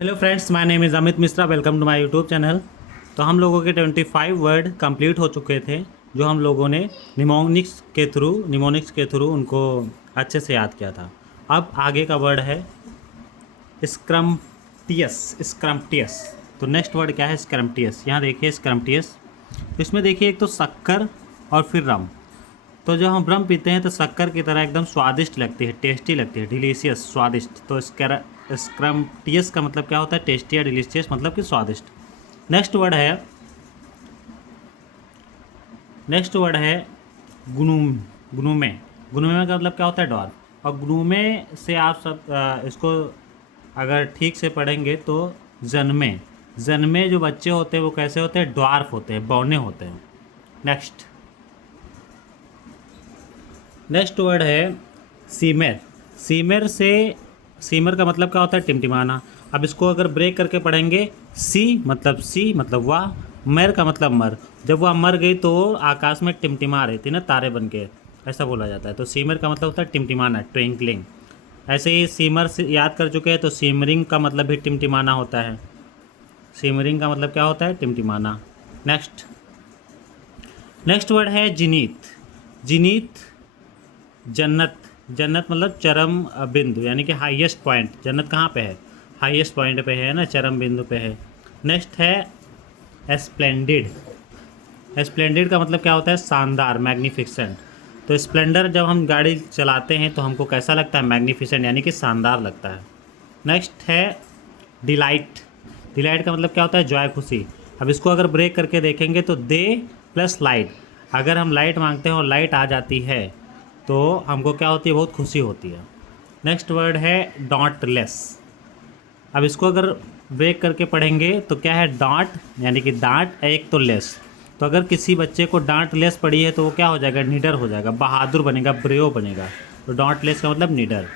Hello friends, my name is Amit Mishra. Welcome to my YouTube channel. तो हम लोगों के 25 वर्ड कंप्लीट हो चुके थे, जो हम लोगों ने निमोनिक्स के थ्रू उनको अच्छे से याद किया था। अब आगे का वर्ड है स्क्रम्पटियस। तो नेक्स्ट वर्ड क्या है? स्क्रम्पटियस। यहाँ देखिए स्क्रम्पटियस। तो इसमें देखिए, एक तो शक्कर और फिर रम। तो जब हम रम पीते हैं तो शक्कर की तरह एकदम स्वादिष्ट लगती है, टेस्टी लगती है, डिलीशियस, स्वादिष्ट। तो स्क्रम्पटियस का मतलब क्या होता है? टेस्टी या डिलीशियस, मतलब कि स्वादिष्ट। नेक्स्ट वर्ड है नेक्स्ट वर्ड है गुनूम गुनूमे। गुनूमे का मतलब क्या होता है? डॉर्फ। और गुनूमे से आप सब इसको अगर ठीक से पढ़ेंगे तो जन्मे जन्मे जो बच्चे होते हैं वो कैसे होते हैं? ड्वार्फ होते हैं, बौने होते हैं। नेक्स्ट वर्ड है सीमेर। सीमेर से सीमर का मतलब क्या होता है? टिमटिमाना। अब इसको अगर ब्रेक करके पढ़ेंगे, सी मतलब वाह, मर का मतलब मर। जब वह मर गई तो वो आकाश में टिमटिमा रही थी ना, तारे बन के, ऐसा बोला जाता है। तो सीमर का मतलब होता है टिमटिमाना, ट्विंकलिंग। ऐसे ही सीमर से याद कर चुके हैं, तो सीमरिंग का मतलब भी टिमटिमाना होता है। सीमरिंग का मतलब क्या होता है? टिमटिमाना। नेक्स्ट नेक्स्ट वर्ड है जिनीत। जिनीत जन्नत। जन्नत मतलब चरम बिंदु, यानी कि हाईएस्ट पॉइंट। जन्नत कहाँ पे है? हाईएस्ट पॉइंट पे है ना, चरम बिंदु पे है। नेक्स्ट है एस्प्लेंडिड। एस्प्लेंडिड का मतलब क्या होता है? शानदार, मैग्निफिसेंट। तो स्प्लेंडर जब हम गाड़ी चलाते हैं तो हमको कैसा लगता है? मैग्निफिसेंट, यानी कि शानदार लगता है। नेक्स्ट है डिलाइट। डिलाइट का मतलब क्या होता है? जॉय, खुशी। अब इसको अगर ब्रेक करके देखेंगे तो दे प्लस लाइट। अगर हम लाइट मांगते हैं और लाइट आ जाती है तो हमको क्या होती है? बहुत खुशी होती है। नेक्स्ट वर्ड है डॉटलेस। अब इसको अगर ब्रेक करके पढ़ेंगे तो क्या है? डांट, यानी कि डांट, एक तो लेस। तो अगर किसी बच्चे को डांट लेस पड़ी है तो वो क्या हो जाएगा? निडर हो जाएगा, बहादुर बनेगा, ब्रेव बनेगा। तो डांट लेस का मतलब निडर।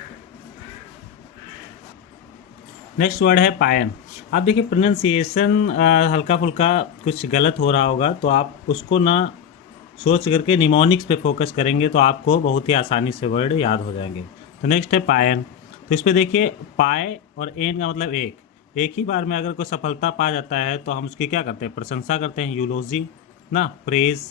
नेक्स्ट वर्ड है पायन। आप देखिए प्रोनाउंसिएशन हल्का फुल्का कुछ गलत हो रहा होगा, तो आप उसको ना सोच करके निमोनिक्स पे फोकस करेंगे तो आपको बहुत ही आसानी से वर्ड याद हो जाएंगे। तो नेक्स्ट है पायन। तो इस पर देखिए, पाए और एन का मतलब एक ही बार में अगर कोई सफलता पा जाता है तो हम उसकी क्या करते हैं? प्रशंसा करते हैं, यूलोजी ना, प्रेज,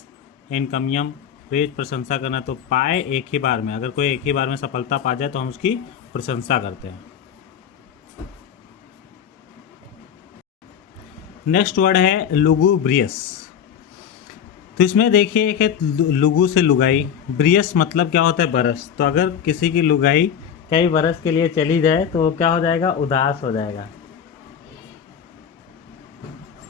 एनकमियम। प्रेज, प्रशंसा करना। तो पाए एक ही बार में, अगर कोई एक ही बार में सफलता पा जाए तो हम उसकी प्रशंसा करते हैं। नेक्स्ट वर्ड है लुगुब्रियस। तो इसमें देखिए, एक है लुगु से लुगाई, ब्रियस मतलब क्या होता है? बरस। तो अगर किसी की लुगाई कई बरस के लिए चली जाए तो वो क्या हो जाएगा? उदास हो जाएगा।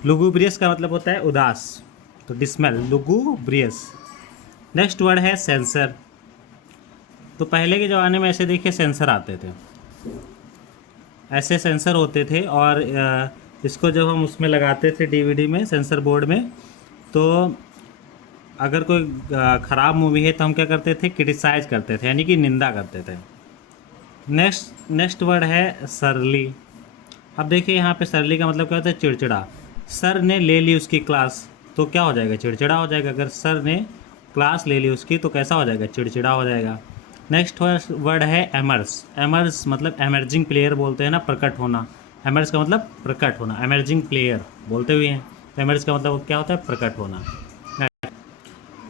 लुगुब्रियस का मतलब होता है उदास। तो डिस्मेल, लुगुब्रियस। नेक्स्ट वर्ड है सेंसर। तो पहले के ज़माने में ऐसे देखिए सेंसर आते थे, ऐसे सेंसर होते थे, और इसको जब हम उसमें लगाते थे डीवीडी में, सेंसर बोर्ड में, तो अगर कोई ख़राब मूवी है तो हम क्या करते थे? क्रिटिसाइज करते थे, यानी कि निंदा करते थे। नेक्स्ट वर्ड है सरली। अब देखिए यहाँ पे सरली का मतलब क्या होता है? चिड़चिड़ा। सर ने ले ली उसकी क्लास, तो क्या हो जाएगा? चिड़चिड़ा हो जाएगा। अगर सर ने क्लास ले ली उसकी तो कैसा हो जाएगा? चिड़चिड़ा हो जाएगा। नेक्स्ट वर्ड है एमर्स। एमर्स मतलब एमर्जिंग प्लेयर बोलते हैं ना, प्रकट होना। एमर्स का मतलब प्रकट होना, एमर्जिंग प्लेयर बोलते हुए हैं। तो एमर्स का मतलब क्या होता है? प्रकट होना।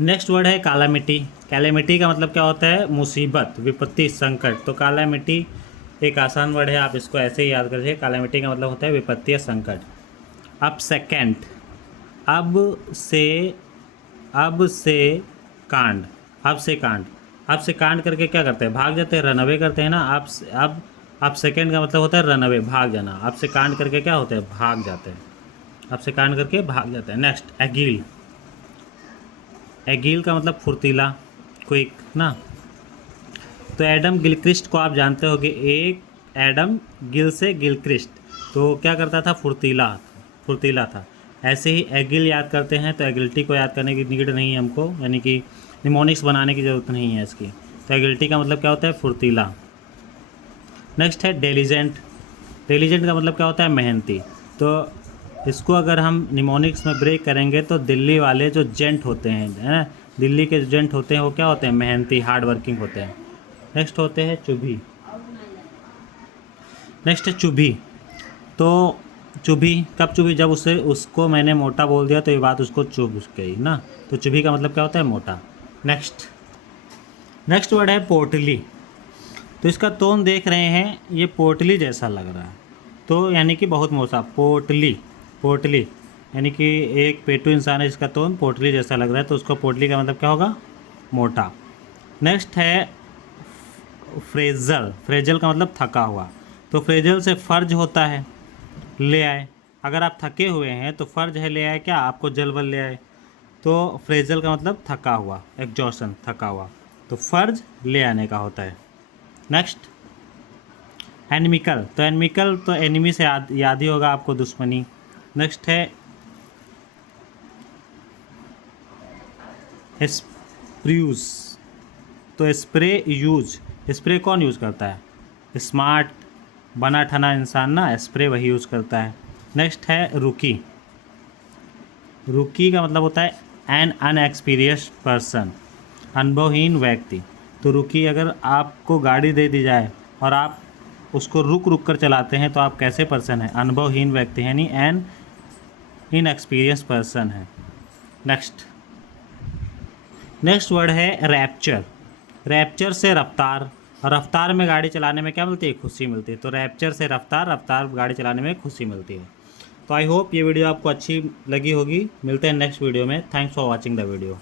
नेक्स्ट वर्ड है कालामिटी। कैलेमिटी का मतलब क्या होता है? मुसीबत, विपत्ति, संकट। तो कालामिटी एक आसान वर्ड है, आप इसको ऐसे ही याद करिए। कालामिटी का मतलब होता है विपत्ति या संकट। अब सेकेंड, अब से अब से कांड। अब से कांड। अब से कांड करके क्या करते हैं? भाग जाते हैं, रन अवे करते हैं ना। अब सेकेंड का मतलब होता है रन अवे, भाग जाना। अब से कांड करके क्या होता है? भाग जाते हैं। अब से कांड करके भाग जाते हैं। नेक्स्ट एगील। एगील का मतलब फुर्तीला, क्विक ना। तो एडम गिलक्रिस्ट को आप जानते हो कि एक एडम गिल से गिलक्रिस्ट, तो क्या करता था? फुर्तीला, फुर्तीला था। ऐसे ही एगिल याद करते हैं तो एगिलिटी को याद करने की नीड नहीं है हमको, यानी कि निमोनिक्स बनाने की ज़रूरत नहीं है इसकी। तो एगिलिटी का मतलब क्या होता है? फुर्तीला। नेक्स्ट है डेलीजेंट। डेलीजेंट का मतलब क्या होता है? मेहनती। तो इसको अगर हम निमोनिक्स में ब्रेक करेंगे तो दिल्ली वाले जो जेंट होते हैं, है ना, दिल्ली के जो जेंट होते हैं वो क्या होते हैं? मेहनती, हार्ड वर्किंग होते हैं। नेक्स्ट होते हैं चुभी। नेक्स्ट है चुभी। तो तो चुभी, कब चुभी? जब उसको मैंने मोटा बोल दिया तो ये बात उसको चुभ गई ना, तो चुभी का मतलब क्या होता है? मोटा। नेक्स्ट वर्ड है पोटली। तो इसका टोन देख रहे हैं, ये पोटली जैसा लग रहा है, तो यानी कि बहुत मोटा। पोटली यानी कि एक पेटू इंसान है जिसका टोन पोटली जैसा लग रहा है, तो उसको पोटली का मतलब क्या होगा? मोटा। नेक्स्ट है फ्रेजल का मतलब थका हुआ। तो फ्रेजल से फर्ज होता है ले आए। अगर आप थके हुए हैं तो फर्ज है ले आए, क्या आपको जलवल ले आए। तो फ्रेजल का मतलब थका हुआ, एग्जॉशन, थका हुआ, तो फर्ज ले आने का होता है। Next inimical. तो एनिमिकल तो एनिमी से याद ही होगा आपको, दुश्मनी। नेक्स्ट है स्प्रूस। तो स्प्रे कौन यूज़ करता है? स्मार्ट बना ठना इंसान ना, स्प्रे वही यूज़ करता है। नेक्स्ट है रुकी का मतलब होता है एन अनएक्सपीरियंस्ड पर्सन, अनुभवहीन व्यक्ति। तो रुकी, अगर आपको गाड़ी दे दी जाए और आप उसको रुक कर चलाते हैं तो आप कैसे पर्सन हैं? अनुभवहीन व्यक्ति, यानी एन इनएक्सपीरियंस पर्सन है। नेक्स्ट वर्ड है रैप्चर से रफ्तार। और रफ्तार में गाड़ी चलाने में क्या मिलती है? खुशी मिलती है। तो रैप्चर से रफ्तार गाड़ी चलाने में खुशी मिलती है। तो आई होप ये वीडियो आपको अच्छी लगी होगी। मिलते हैं नेक्स्ट वीडियो में। Thanks for watching the video.